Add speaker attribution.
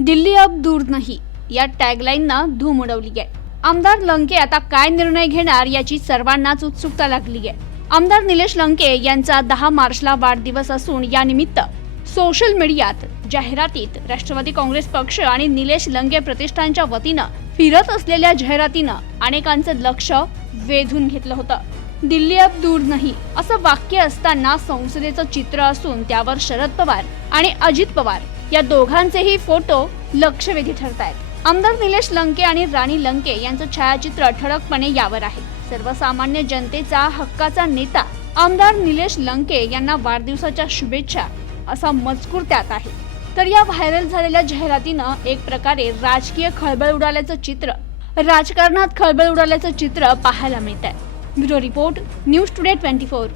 Speaker 1: दिल्ली अब दूर नाही. या टॅगलाईननं धूम उडवली आहे. आमदार लंके आता काय निर्णय घेणार याची सर्वांनाच उत्सुकता लागली आहे. आमदार निलेश लंके यांचा दहा मार्चला वाढदिवस असून या निमित्त सोशल मीडियात जाहिरातीत राष्ट्रवादी काँग्रेस पक्ष आणि निलेश लंके प्रतिष्ठानच्या वतीनं फिरत असलेल्या जाहिरातीनं अनेकांचं लक्ष वेधून घेतलं होतं. दिल्ली अब दूर नाही असं वाक्य असताना संसदेचं चित्र असून त्यावर शरद पवार आणि अजित पवार या दोघांचेही फोटो लक्षवेधी ठरत आहेत आमदार निलेश लंके आणि राणी लंके यांचं छायाचित्र ठळकपणे यावर आहे. सर्वसामान्य जनतेचा हक्काचा नेता आमदार निलेश लंके यांना वाढदिवसाच्या शुभेच्छा असा मजकूर त्यात आहे. तर या व्हायरल झालेल्या जाहिरातीनं एक प्रकारे राजकीय खळबळ उडाल्याचं चित्र राजकारणात खळबळ उडाल्याचं चित्र पाहायला मिळत आहे bureau report news today twenty four.